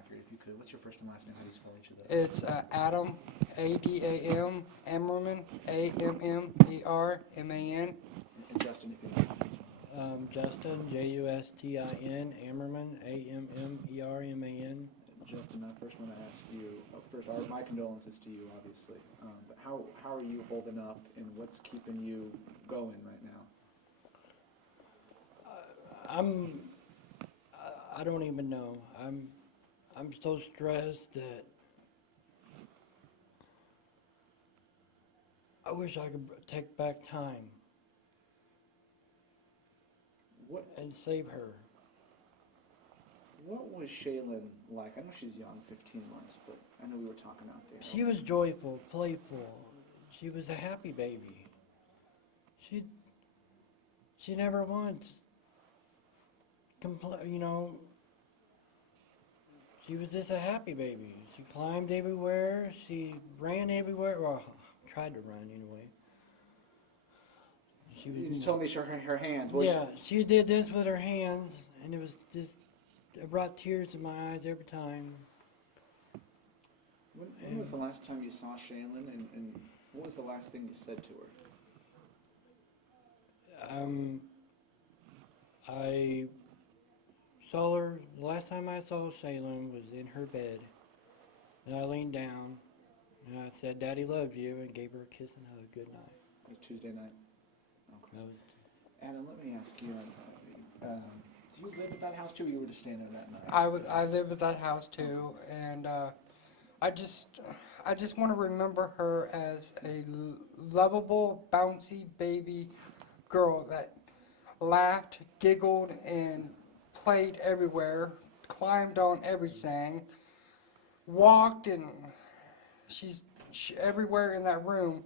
accurate if you could. What's your first and last name? How do you spell each of those? It's Adam, Adam, Ammerman, Ammerman. And Justin, if you could. Justin, Justin, Ammerman, Ammerman. Justin, first want to ask you, my condolences to you, obviously. But how are you holding up, and what's keeping you going right now? I don't even know. I'm so stressed that I wish I could take back time What and save her. What was Shaylyn like? I know she's young, 15 months, but I know we were talking out there. She was joyful, playful. She was a happy baby. She never once she was just a happy baby. She climbed everywhere. She ran everywhere. Well, tried to run anyway. You told me her hands. Yeah, she did this with her hands, and it was just, it brought tears to my eyes every time. When was the last time you saw Shaylyn, and what was the last thing you said to her? I saw her, the last time I saw Shaylyn was in her bed, and I leaned down, and I said, "Daddy loves you," and gave her a kiss and hug. Good night. It was Tuesday night? Okay. That was, Adam, let me ask you, do you live at that house too, or you were just staying there that night? I live at that house too, and I just want to remember her as a lovable, bouncy baby girl that laughed, giggled, and played everywhere, climbed on everything, walked, and she's everywhere in that room,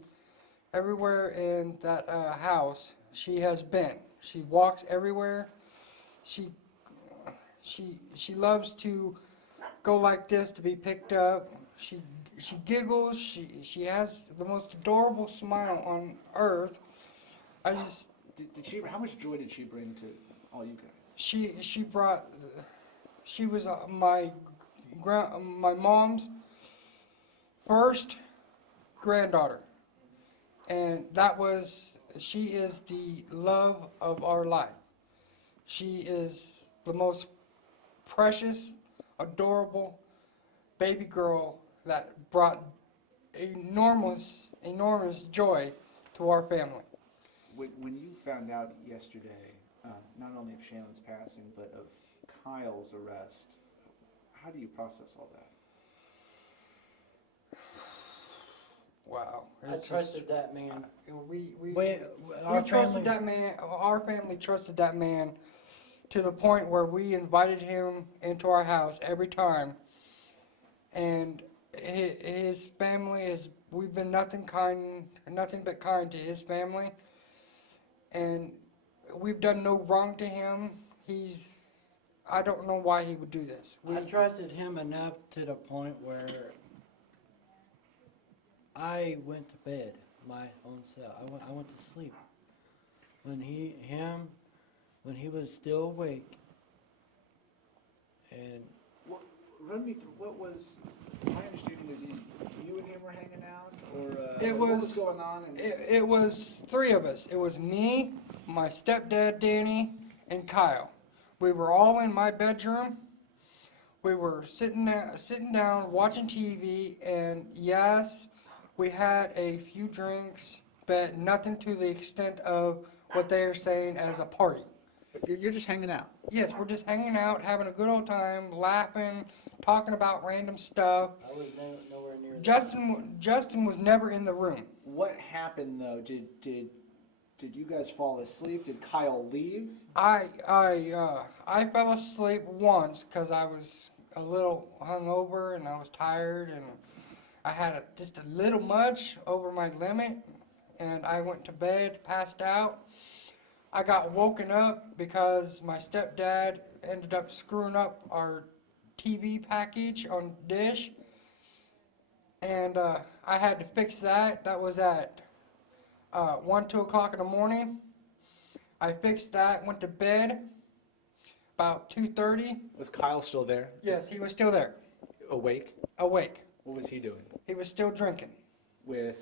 everywhere in that house. She has been. She walks everywhere. She loves to go like this to be picked up. She giggles. She has the most adorable smile on earth. I just Did she? How much joy did she bring to all you guys? she was my mom's first granddaughter, and she is the love of our life. She is the most precious, adorable baby girl that brought enormous joy to our family. When you found out yesterday, not only of Shaylyn's passing, but of Kyle's arrest, how do you process all that? Wow. I trusted that man. We Our trusted family, that man. Our family trusted that man to the point where we invited him into our house every time. And his family we've been nothing but kind to his family. And we've done no wrong to him. I don't know why he would do this. I trusted him enough to the point where I went to bed my own self. I went to sleep when he was still awake. And Run me through, what was, my understanding is you and him were hanging out, or It what was- was going on? And It was three of us. It was me, my stepdad Danny, and Kyle. We were all in my bedroom. We were sitting down watching TV, and yes, we had a few drinks, but nothing to the extent of what they are saying as a party. But you're just hanging out. Yes, we're just hanging out, having a good old time, laughing, talking about random stuff. I was nowhere near Justin was never in the room. What happened though? Did you guys fall asleep? Did Kyle leave? I fell asleep once because I was a little hungover and I was tired and I had just a little much over my limit, and I went to bed, passed out. I got woken up because my stepdad ended up screwing up our TV package on dish, and I had to fix that. That was at 2 o'clock in the morning. I fixed that, went to bed. about 2:30. Was Kyle still there? Yes, he was still there, Awake? awake. What was he doing? He was still drinking. With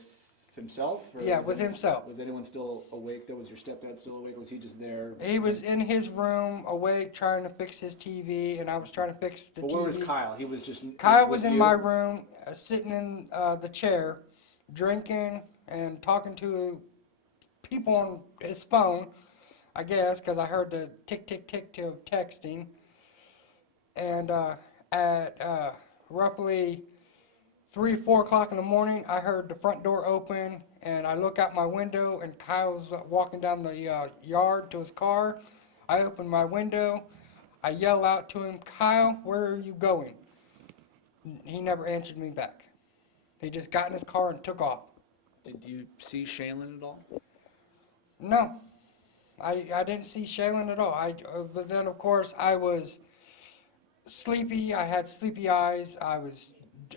himself? Or Yeah, was with himself. Was anyone still awake? Was your stepdad still awake, or was he just there? He was in his room, awake, trying to fix his TV, and I was trying to fix the But TV. where was Kyle? He was just Kyle with was in you? my room, sitting in the chair, drinking and talking to people on his phone, I guess, because I heard the tick, tick, tick to texting. And at roughly 3, 4 o'clock in the morning, I heard the front door open, and I look out my window, and Kyle's walking down the yard to his car. I open my window. I yell out to him, "Kyle, where are you going?" He never answered me back. He just got in his car and took off. Did you see Shaylyn at all? No, I didn't see Shaylyn at all. But then, of course, I was sleepy. I had sleepy eyes.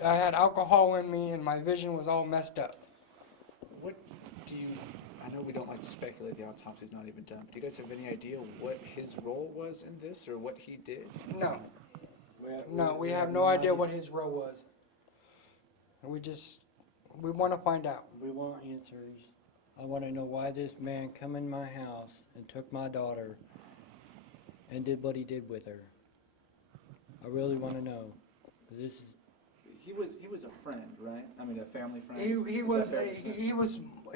I had alcohol in me, and my vision was all messed up. What do you? I know we don't like to speculate. The autopsy's not even done. Do you guys have any idea what his role was in this, or what he did? No, we have no idea what his role was. We want to find out. We want answers. I want to know why this man come in my house and took my daughter and did what he did with her. I really want to know. This is He was a friend, right? I mean, a family friend. He Is was that fair to say?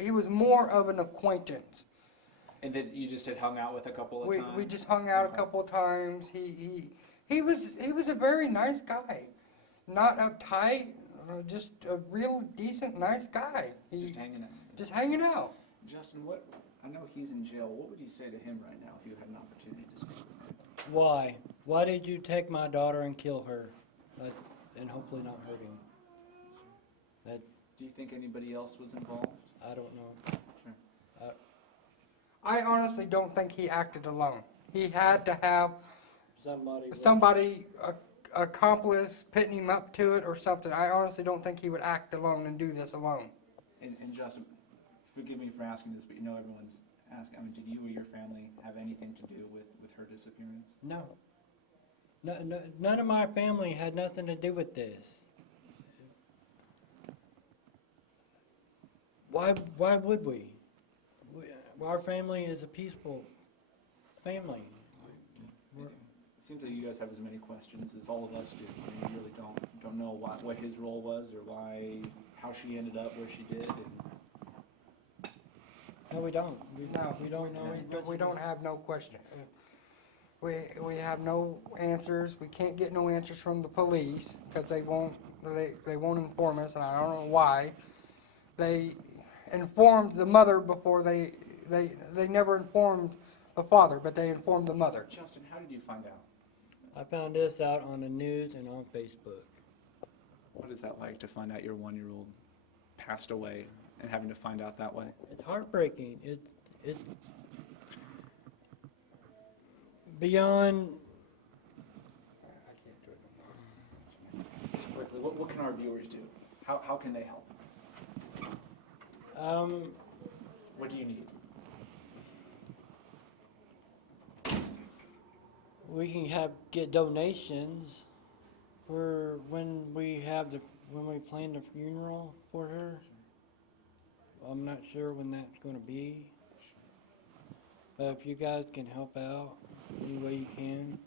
he was more of an acquaintance. And that you just had hung out with a couple of times. We just hung out a couple of times. He was a very nice guy, not uptight, just a real decent, nice guy. Just hanging out. Just hanging out. Justin, what? I know he's in jail. What would you say to him right now if you had an opportunity to speak with him? why. Why did you take my daughter and kill her, and hopefully not hurt him? Do you think anybody else was involved? I don't know. I honestly don't think he acted alone. He had to have Somebody. accomplice pitting him up to it or something. I honestly don't think he would act alone and do this alone. And Justin, forgive me for asking this, but you know everyone's asking. I mean, did you or your family have anything to do with her disappearance? No. No. None of my family had nothing to do with this. Why would we? Our family is a peaceful family. It seems like you guys have as many questions as all of us do. I mean, you really don't know what his role was or how she ended up where she did. And No, we don't. We don't know. We don't have no question. We have no answers. We can't get no answers from the police because they won't inform us, and I don't know why. They informed the mother before they never informed the father, but they informed the mother. Justin, how did you find out? I found this out on the news and on Facebook. What is that like to find out your 1-year-old passed away and having to find out that way? It's heartbreaking. It's beyond. Just quickly, what can our viewers do? How can they help? What do you need? We can get donations for when we plan the funeral for her. I'm not sure when that's going to be, but if you guys can help out any way you can.